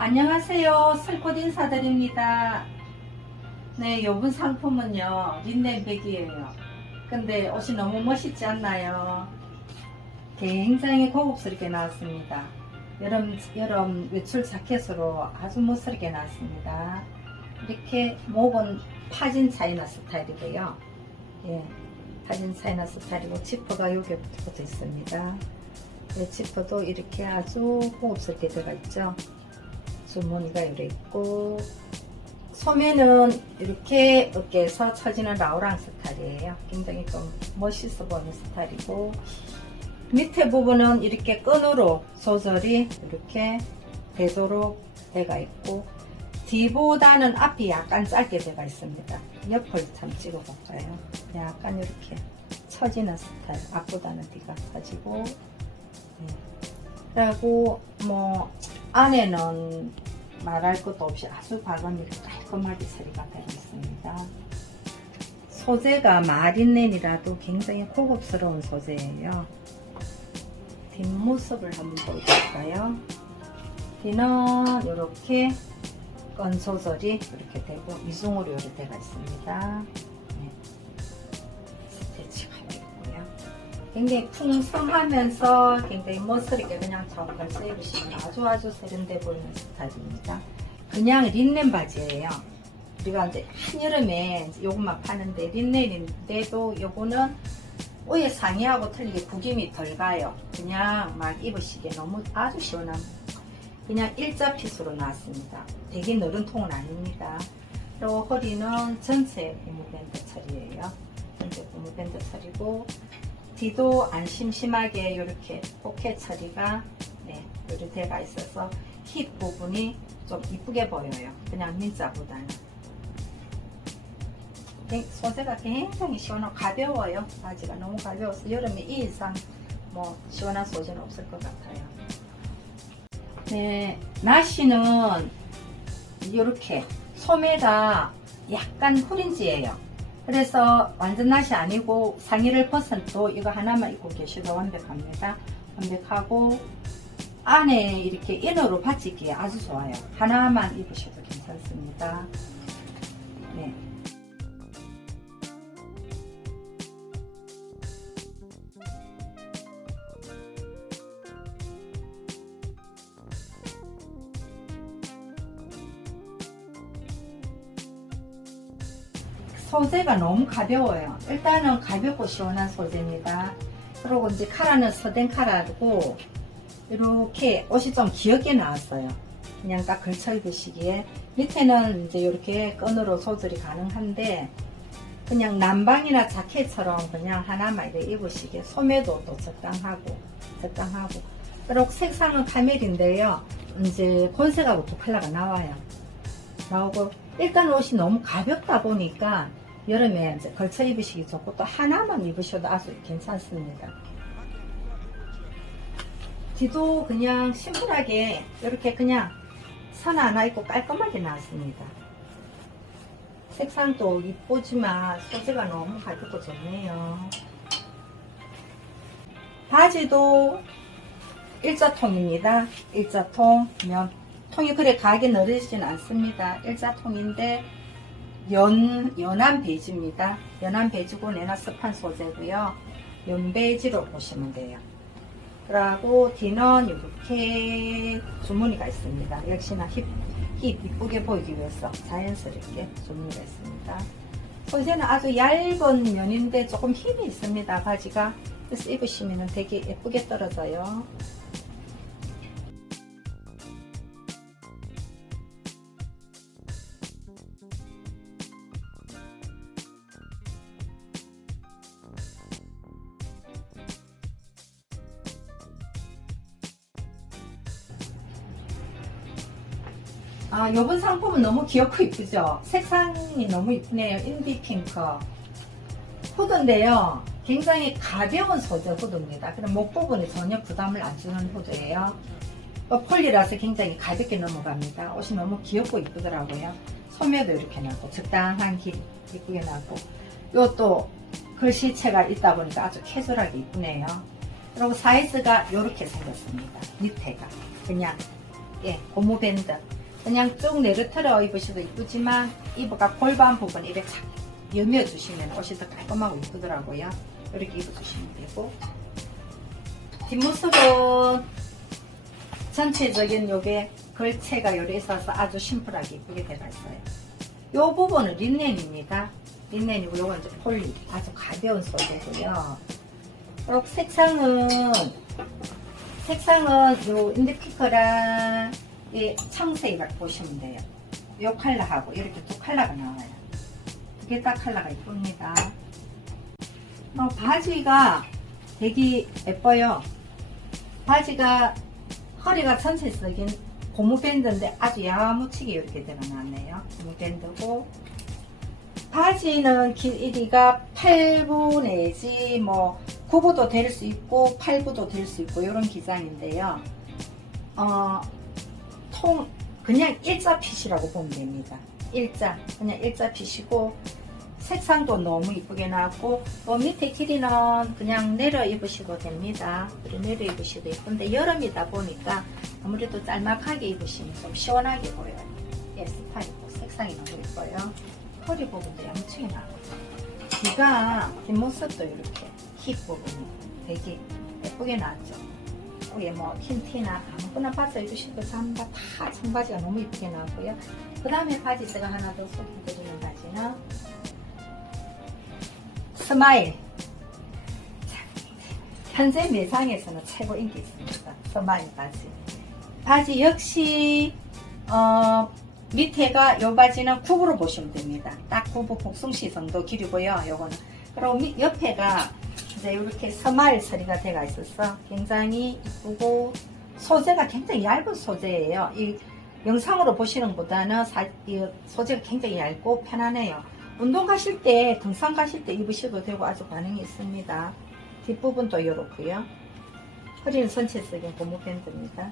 안녕하세요. 슬꽃 인사드립니다. 네, 요번 상품은요, 린넨백이에요. 근데 옷이 너무 멋있지 않나요? 굉장히 고급스럽게 나왔습니다. 여름, 여름 외출 자켓으로 아주 멋스럽게 나왔습니다. 이렇게 목은 파진 차이나 스타일이고요. 예, 파진 차이나 스타일이고, 지퍼가 여기에 붙어 있습니다. 네, 지퍼도 이렇게 아주 고급스럽게 들어가 있죠. 주머니가 이렇게 있고 소매는 이렇게 어깨에서 처지는 라우랑 스타일 이에요. 굉장히 좀 멋있어 보이는 스타일이고 밑에 부분은 이렇게 끈으로 조절이 이렇게 되도록 되가 있고 뒤보다는 앞이 약간 짧게 되가 있습니다. 옆을 참 찍어볼까요? 약간 이렇게 처지는 스타일 앞보다는 뒤가 처지고 네. 그리고 뭐 안에는 말할 것도 없이 아주 발감이 깔끔하게 처리가 되어 있습니다. 소재가 마린넨이라도 굉장히 고급스러운 소재예요. 뒷모습을 한번 보여드릴까요? 뒤는 이렇게 건 조절이 이렇게 되고 이중으로 이렇게 되어 있습니다. 네. 스티치가 있고요. 굉장히 풍성하면서 굉장히 멋스럽게 그냥 저걸서 입으시면 아주 아주 세련돼 보이는 스타일입니다. 그냥 린넨 바지예요. 우리가 이제 한여름에 요것만 파는데 린넨인데도 요거는 위에 상의하고 틀리게 구김이 덜 가요. 그냥 막 입으시기에 너무 아주 시원한 그냥 일자 핏으로 나왔습니다. 되게 넓은 통은 아닙니다. 그리고 허리는 전체 고무밴드 처리예요. 전체 고무밴드 처리고 뒤도 안 심심하게 이렇게 포켓 처리가 네, 이렇게 돼가 있어서 힙 부분이 좀 이쁘게 보여요. 그냥 민자보다는. 네, 소재가 굉장히 시원하고 가벼워요. 바지가 너무 가벼워서 여름에 이 이상 뭐 시원한 소재는 없을 것 같아요. 네, 나시는 이렇게 소매가 약간 후린지예요. 그래서 완전 나시 아니고 상의를 벗어도 이거 하나만 입고 계셔도 완벽합니다. 완벽하고 안에 이렇게 이너로 받치기에 아주 좋아요. 하나만 입으셔도 괜찮습니다. 소재가 너무 가벼워요. 일단은 가볍고 시원한 소재입니다. 그리고 이제 카라는 서된 카라고 이렇게 옷이 좀 귀엽게 나왔어요. 그냥 딱 걸쳐 입으시기에 밑에는 이제 이렇게 끈으로 조절이 가능한데 그냥 남방이나 자켓처럼 그냥 하나만 이렇게 입으시기에 소매도 또 적당하고 적당하고 그리고 색상은 카멜인데요. 이제 곤색하고 두 컬러가 나와요. 나오고 일단 옷이 너무 가볍다 보니까 여름에 걸쳐 입으시기 좋고 또 하나만 입으셔도 아주 괜찮습니다. 뒤도 그냥 심플하게 이렇게 그냥 선 하나 입고 깔끔하게 나왔습니다. 색상도 이쁘지만 소재가 너무 가볍고 좋네요. 바지도 일자통입니다. 일자통 면 통이 그래 가게 늘어지진 않습니다. 일자통인데 연, 연한 베이지입니다. 연한 베이지고 내나 습한 소재고요. 연베이지로 보시면 돼요. 그리고 뒤는 이렇게 주머니가 있습니다. 역시나 힙, 힙 이쁘게 보이기 위해서 자연스럽게 주머니가 있습니다. 소재는 아주 얇은 면인데 조금 힘이 있습니다. 바지가. 그래서 입으시면 되게 예쁘게 떨어져요. 아, 요번 상품은 너무 귀엽고 이쁘죠? 색상이 너무 이쁘네요. 인디 핑크. 후드인데요. 굉장히 가벼운 소재 후드입니다. 그럼 목 부분에 전혀 부담을 안 주는 후드예요. 어, 폴리라서 굉장히 가볍게 넘어갑니다. 옷이 너무 귀엽고 이쁘더라고요. 소매도 이렇게 나고 적당한 길 이쁘게 나고 요또 글씨체가 있다 보니까 아주 캐주얼하게 이쁘네요. 그리고 사이즈가 이렇게 생겼습니다. 밑에가 그냥 예 고무밴드 그냥 쭉 내려틀어 입으셔도 이쁘지만 이브가 골반 부분 이렇게 착 여며주시면 옷이 더 깔끔하고 이쁘더라고요. 이렇게 입어주시면 되고 뒷모습은 전체적인 요게 글체가 요래 있어서 아주 심플하게 이쁘게 되어 있어요. 요 부분은 린넨입니다. 린넨이고 요건 이제 폴리 아주 가벼운 소재고요. 그리고 색상은 색상은 요 인디피커랑 이 청색이라고 보시면 돼요. 요 컬러하고 이렇게 두 컬러가 나와요. 두 개다 컬러가 이쁩니다. 어, 바지가 되게 예뻐요. 바지가 허리가 전체 쓰긴 고무 밴드인데 아주 야무치게 이렇게 들어놨네요. 고무 밴드고 바지는 길이가 8부 내지 뭐 9부도 될 수 있고 8부도 될 수 있고 이런 기장인데요. 어, 통 그냥 일자 핏이라고 보면 됩니다. 일자 그냥 일자 핏이고 색상도 너무 이쁘게 나왔고 뭐 밑에 길이는 그냥 내려 입으셔도 됩니다. 그리고 내려 입으셔도 예쁜데 여름이다 보니까 아무래도 짤막하게 입으시면 좀 시원하게 보여요. 예, 스타일이고 색상이 너무 예뻐요. 허리 부분도 양측이 나고 귀가 뒷모습도 이렇게 힙 부분이 되게 예쁘게 나왔죠. 위에 뭐흰 티나 아무거나 바지 입으셔도 잠바 다 청바지가 너무 이쁘게 나왔고요. 그 다음에 바지 제가 하나 더 소개해드리는 바지는 스마일. 자, 현재 매장에서는 최고 인기 있습니다. 스마일 바지. 바지 역시 어, 밑에가 요 바지는 굽으로 보시면 됩니다. 딱 굽부 복숭시 정도 길이고요. 요거는 그리고 밑 옆에가 이제 이렇게 스마일 처리가 되어 있어서 굉장히 이쁘고 소재가 굉장히 얇은 소재예요. 이 영상으로 보시는 것보다는 사, 이 소재가 굉장히 얇고 편안해요. 운동 가실 때, 등산 가실 때 입으셔도 되고 아주 반응이 있습니다. 뒷부분도 이렇고요. 허리는 전체적인 고무 밴드입니다.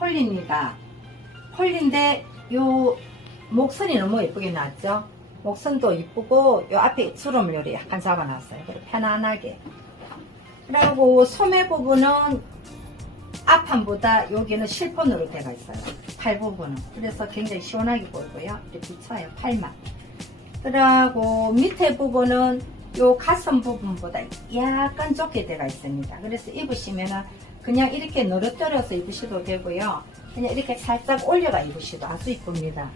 폴리입니다. 폴리인데 요 목선이 너무 예쁘게 나왔죠. 목선도 이쁘고 요 앞에 주름을 요리 약간 잡아놨어요. 그리고 편안하게. 그리고 소매 부분은 앞판보다 여기는 실폰으로 되어 있어요. 팔 부분은. 그래서 굉장히 시원하게 보이고요. 이렇게 붙여요. 팔만. 그리고 밑에 부분은 요 가슴 부분보다 약간 좁게 되어 있습니다. 그래서 입으시면은 그냥 이렇게 늘어뜨려서 입으셔도 되고요. 그냥 이렇게 살짝 올려가 입으셔도 아주 이쁩니다.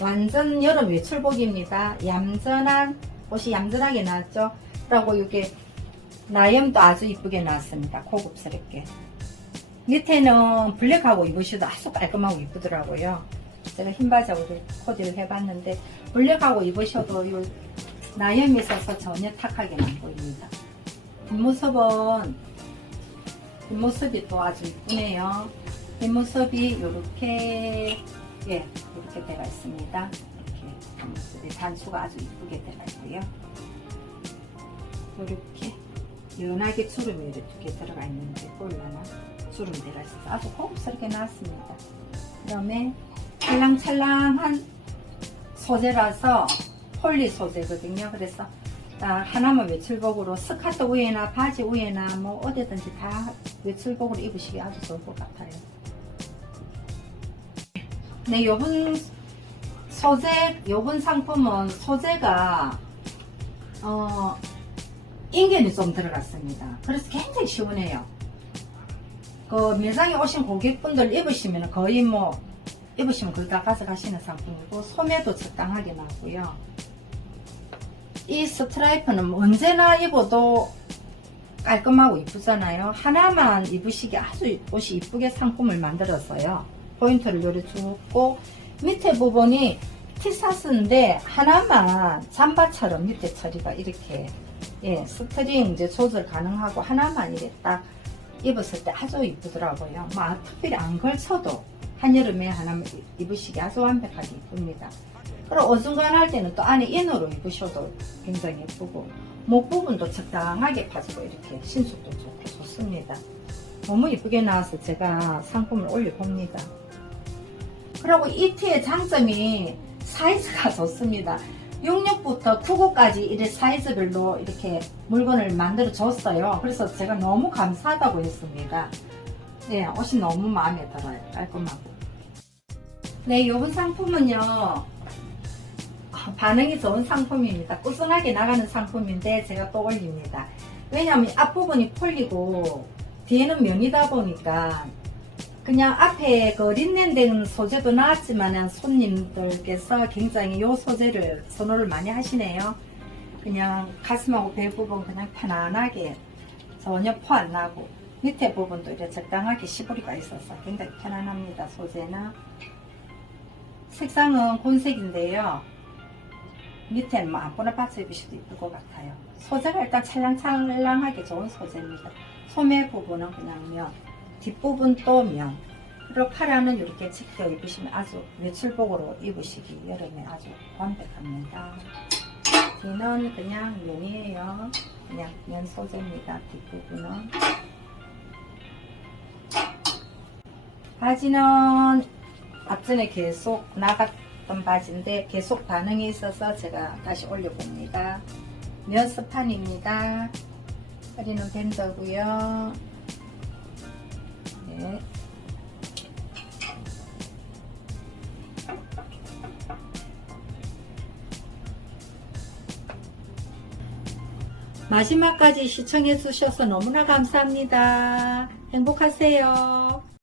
완전 여름 외출복입니다. 얌전한 옷이 얌전하게 나왔죠. 그리고 이게 나염도 아주 이쁘게 나왔습니다. 고급스럽게. 밑에는 블랙하고 입으셔도 아주 깔끔하고 이쁘더라고요. 제가 흰 바지하고 코디를 해봤는데 블랙하고 입으셔도 이 나염이 있어서 전혀 탁하게 안 보입니다. 뒷모습은 뒷모습이 또 아주 이쁘네요. 뒷모습이 이렇게 예 이렇게 되어 있습니다. 이렇게 뒷모습이 단수가 아주 이쁘게 되어 있고요. 이렇게 연하게 주름이 이렇게 들어가 있는데 볼라나 주름 들어 있어서 아주 고급스럽게 나왔습니다. 그다음에 찰랑찰랑한 소재라서 폴리 소재거든요. 그래서 아, 하나만 외출복으로 스커트 위에나 바지 위에나 뭐 어디든지 다 외출복으로 입으시기 아주 좋을 것 같아요. 네, 요번 소재, 요번 상품은 소재가 어 인견이 좀 들어갔습니다. 그래서 굉장히 시원해요. 그 매장에 오신 고객분들 입으시면 거의 뭐 입으시면 거의 다 가져가시는 상품이고 소매도 적당하게 나고요. 이 스트라이프는 언제나 입어도 깔끔하고 이쁘잖아요. 하나만 입으시기 아주 옷이 이쁘게 상품을 만들었어요. 포인트를 요리 주고 밑에 부분이 티사스인데 하나만 잠바처럼 밑에 처리가 이렇게 예 스트링 이제 조절 가능하고 하나만 이렇게 딱 입었을 때 아주 이쁘더라고요. 뭐 특별히 안 걸쳐도 한여름에 하나만 입으시기 아주 완벽하게 이쁩니다. 그리고 어중간 할 때는 또 안에 인으로 입으셔도 굉장히 예쁘고 목 부분도 적당하게 파지고 이렇게 신축도 좋고 좋습니다. 너무 이쁘게 나와서 제가 상품을 올려봅니다. 그리고 이 티의 장점이 사이즈가 좋습니다. 66부터 99까지 이렇게 사이즈별로 이렇게 물건을 만들어 줬어요. 그래서 제가 너무 감사하다고 했습니다. 네, 옷이 너무 마음에 들어요. 깔끔하고. 네, 이번 상품은요. 반응이 좋은 상품입니다. 꾸준하게 나가는 상품인데 제가 또 올립니다. 왜냐하면 앞부분이 폴리고 뒤에는 면이다 보니까 그냥 앞에 그 린넨된 소재도 나왔지만 손님들께서 굉장히 이 소재를 선호를 많이 하시네요. 그냥 가슴하고 배 부분 그냥 편안하게 전혀 포 안 나고 밑에 부분도 이렇게 적당하게 시보리가 있어서 굉장히 편안합니다. 소재는 색상은 곤색인데요. 밑에는 뭐 아무거나 받쳐 입으셔도 이쁠 것 같아요. 소재가 일단 찰랑찰랑하게 좋은 소재입니다. 소매 부분은 그냥 면, 뒷부분 또 면. 그리고 카라는 이렇게 직접 입으시면 아주 외출복으로 입으시기 여름에 아주 완벽합니다. 뒤는 그냥 면이에요. 그냥 면 소재입니다. 뒷부분은. 바지는 앞전에 계속 나갔 던 바지인데 계속 반응이 있어서 제가 다시 올려봅니다. 면 스판입니다. 허리는 밴더고요. 네. 마지막까지 시청해 주셔서 너무나 감사합니다. 행복하세요.